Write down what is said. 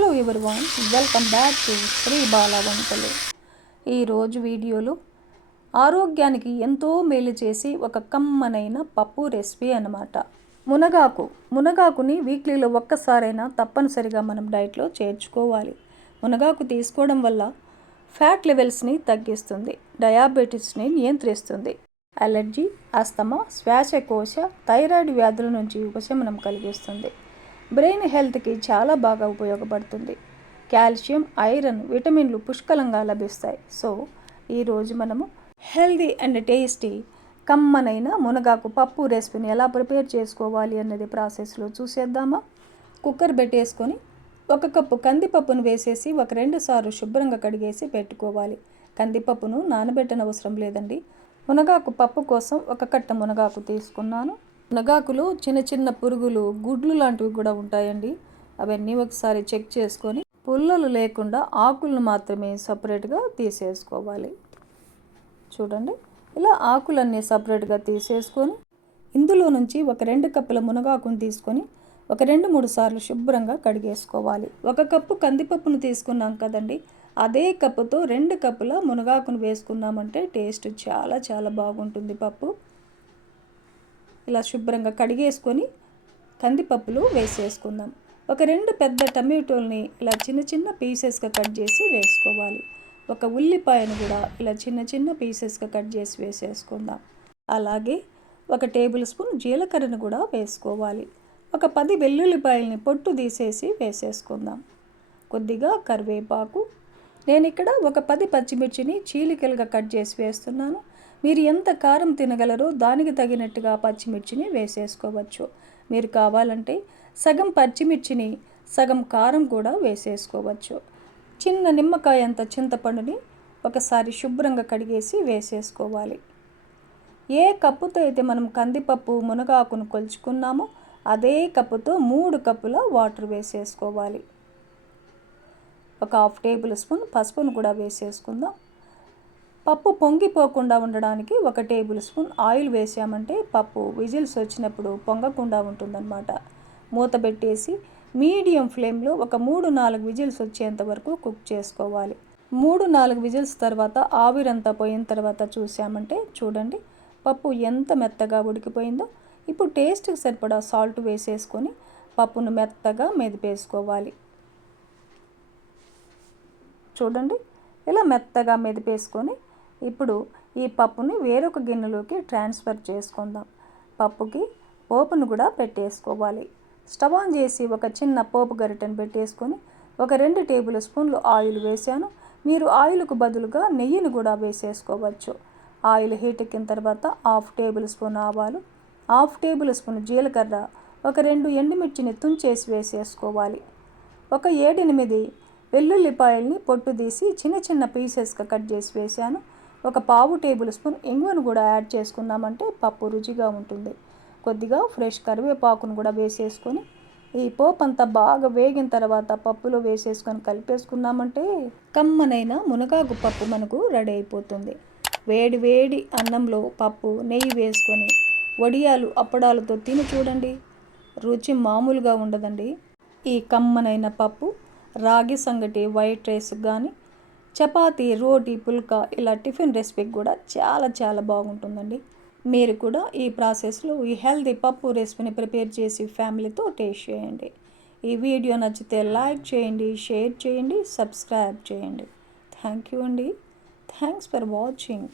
Hello everyone, welcome back to Sri Bala Vantalu. ఈరోజు వీడియోలో ఆరోగ్యానికి ఎంతో మేలు చేసి ఒక కమ్మనైన పప్పు రెసిపీ అన్నమాట. మునగాకుని వీక్లీలో ఒక్కసారైనా తప్పనిసరిగా మనం డైట్లో చేర్చుకోవాలి. మునగాకు తీసుకోవడం వల్ల ఫ్యాట్ లెవెల్స్ని తగ్గిస్తుంది, డయాబెటీస్ని నియంత్రిస్తుంది, అలర్జీ, ఆస్తమా, శ్వాసకోశ, థైరాయిడ్ వ్యాధుల నుంచి ఉపశమనం కలిగిస్తుంది, బ్రెయిన్ హెల్త్కి చాలా బాగా ఉపయోగపడుతుంది, కాల్షియం, ఐరన్, విటమిన్లు పుష్కలంగా లభిస్తాయి. సో ఈరోజు మనము హెల్దీ అండ్ టేస్టీ కమ్మనైన మునగాకు పప్పు రెసిపీని ఎలా ప్రిపేర్ చేసుకోవాలి అన్నది ప్రాసెస్లో చూసేద్దామా. కుక్కర్ పెట్టేసుకొని 1 కప్పు కందిపప్పును వేసేసి 2 సార్లు శుభ్రంగా కడిగేసి పెట్టుకోవాలి. కందిపప్పును నానబెట్టనవసరం లేదండి. మునగాకు పప్పు కోసం 1 కట్ట మునగాకు తీసుకున్నాను. మునగాకులో చిన్న చిన్న పురుగులు, గుడ్లు లాంటివి కూడా ఉంటాయండి. అవన్నీ ఒకసారి చెక్ చేసుకొని పుల్లలు లేకుండా ఆకులను మాత్రమే సపరేట్గా తీసేసుకోవాలి. చూడండి, ఇలా ఆకులన్నీ సపరేట్గా తీసేసుకొని ఇందులో నుంచి 2 కప్పుల మునగాకును తీసుకొని 2-3 సార్లు శుభ్రంగా కడిగేసుకోవాలి. 1 కప్పు కందిపప్పును తీసుకున్నాం కదండి, అదే కప్పుతో 2 కప్పుల మునగాకును వేసుకున్నామంటే టేస్ట్ చాలా చాలా బాగుంటుంది పప్పు. ఇలా శుభ్రంగా కడిగేసుకొని కందిపప్పులు వేసేసుకుందాం. 2 పెద్ద టమాటోల్ని ఇలా చిన్న చిన్న పీసెస్గా కట్ చేసి వేసుకోవాలి. 1 ఉల్లిపాయను కూడా ఇలా చిన్న చిన్న పీసెస్గా కట్ చేసి వేసేసుకుందాం. అలాగే 1 టేబుల్ స్పూన్ జీలకర్రను కూడా వేసుకోవాలి. 10 వెల్లుల్లిపాయలని పొట్టు తీసేసి వేసేసుకుందాం. కొద్దిగా కరివేపాకు. నేను ఇక్కడ 10 పచ్చిమిర్చిని చీలికలుగా కట్ చేసి వేస్తున్నాను. మీరు ఎంత కారం తినగలరో దానికి తగినట్టుగా పచ్చిమిర్చిని వేసేసుకోవచ్చు. మీరు కావాలంటే సగం పచ్చిమిర్చిని, సగం కారం కూడా వేసేసుకోవచ్చు. చిన్న నిమ్మకాయ అంత చింతపండుని ఒకసారి శుభ్రంగా కడిగేసి వేసేసుకోవాలి. ఏ కప్పుతో అయితే మనం కందిపప్పు, మునగాకును కొలుచుకున్నామో అదే కప్పుతో 3 కప్పుల వాటర్ వేసేసుకోవాలి. 1/2 టేబుల్ స్పూన్ పసుపును కూడా వేసేసుకుందాం. పప్పు పొంగిపోకుండా ఉండడానికి 1 టేబుల్ స్పూన్ ఆయిల్ వేసామంటే పప్పు విజిల్స్ వచ్చినప్పుడు పొంగకుండా ఉంటుందన్నమాట. మూత పెట్టేసి మీడియం ఫ్లేమ్లో 3-4 విజిల్స్ వచ్చేంత వరకు కుక్ చేసుకోవాలి. 3-4 విజిల్స్ తర్వాత ఆవిరంతా పోయిన తర్వాత చూసామంటే చూడండి, పప్పు ఎంత మెత్తగా ఉడికిపోయిందో. ఇప్పుడు టేస్ట్కి సరిపడా సాల్ట్ వేసేసుకొని పప్పును మెత్తగా మెదిపేసుకోవాలి. చూడండి, ఇలా మెత్తగా మెదిపేసుకొని ఇప్పుడు ఈ పప్పుని వేరొక గిన్నెలోకి ట్రాన్స్ఫర్ చేసుకుందాం. పప్పుకి పోపును కూడా పెట్టేసుకోవాలి. స్టవ్ ఆన్ చేసి ఒక చిన్న పోపు గరిటెను పెట్టేసుకొని 2 టేబుల్ స్పూన్లు ఆయిల్ వేసాను. మీరు ఆయిల్కు బదులుగా నెయ్యిని కూడా వేసేసుకోవచ్చు. ఆయిల్ హీట్ ఎక్కిన తర్వాత 1/2 టేబుల్ స్పూన్ ఆవాలు, 1/2 టేబుల్ స్పూన్ జీలకర్ర, 2 ఎండుమిర్చిని తుంచేసి వేసేసుకోవాలి. 7-8 వెల్లుల్లిపాయల్ని పొట్టు తీసి చిన్న చిన్న పీసెస్గా కట్ చేసి వేసాను. 1/4 టేబుల్ స్పూన్ ఇంగువను కూడా యాడ్ చేసుకున్నామంటే పప్పు రుచిగా ఉంటుంది. కొద్దిగా ఫ్రెష్ కరివేపాకును కూడా వేసేసుకొని ఈ పోపు అంతా బాగా వేగిన తర్వాత పప్పులో వేసేసుకొని కలిపేసుకున్నామంటే కమ్మనైన మునగాకు పప్పు మనకు రెడీ అయిపోతుంది. వేడి వేడి అన్నంలో పప్పు, నెయ్యి వేసుకొని వడియాలు, అప్పడాలతో తిని చూడండి, రుచి మామూలుగా ఉండదండి. ఈ కమ్మనైన పప్పు రాగి సంగటి, వైట్ రైస్ కానీ చపాతీ, రోటీ, పుల్కా ఇలా టిఫిన్ రెసిపీకి కూడా చాలా చాలా బాగుంటుందండి. మీరు కూడా ఈ ప్రాసెస్లో ఈ హెల్తీ పప్పు రెసిపీని ప్రిపేర్ చేసి ఫ్యామిలీతో టేస్ట్ చేయండి. ఈ వీడియో నచ్చితే లైక్ చేయండి, షేర్ చేయండి, సబ్స్క్రైబ్ చేయండి. థ్యాంక్ యూ అండి. Thanks for watching.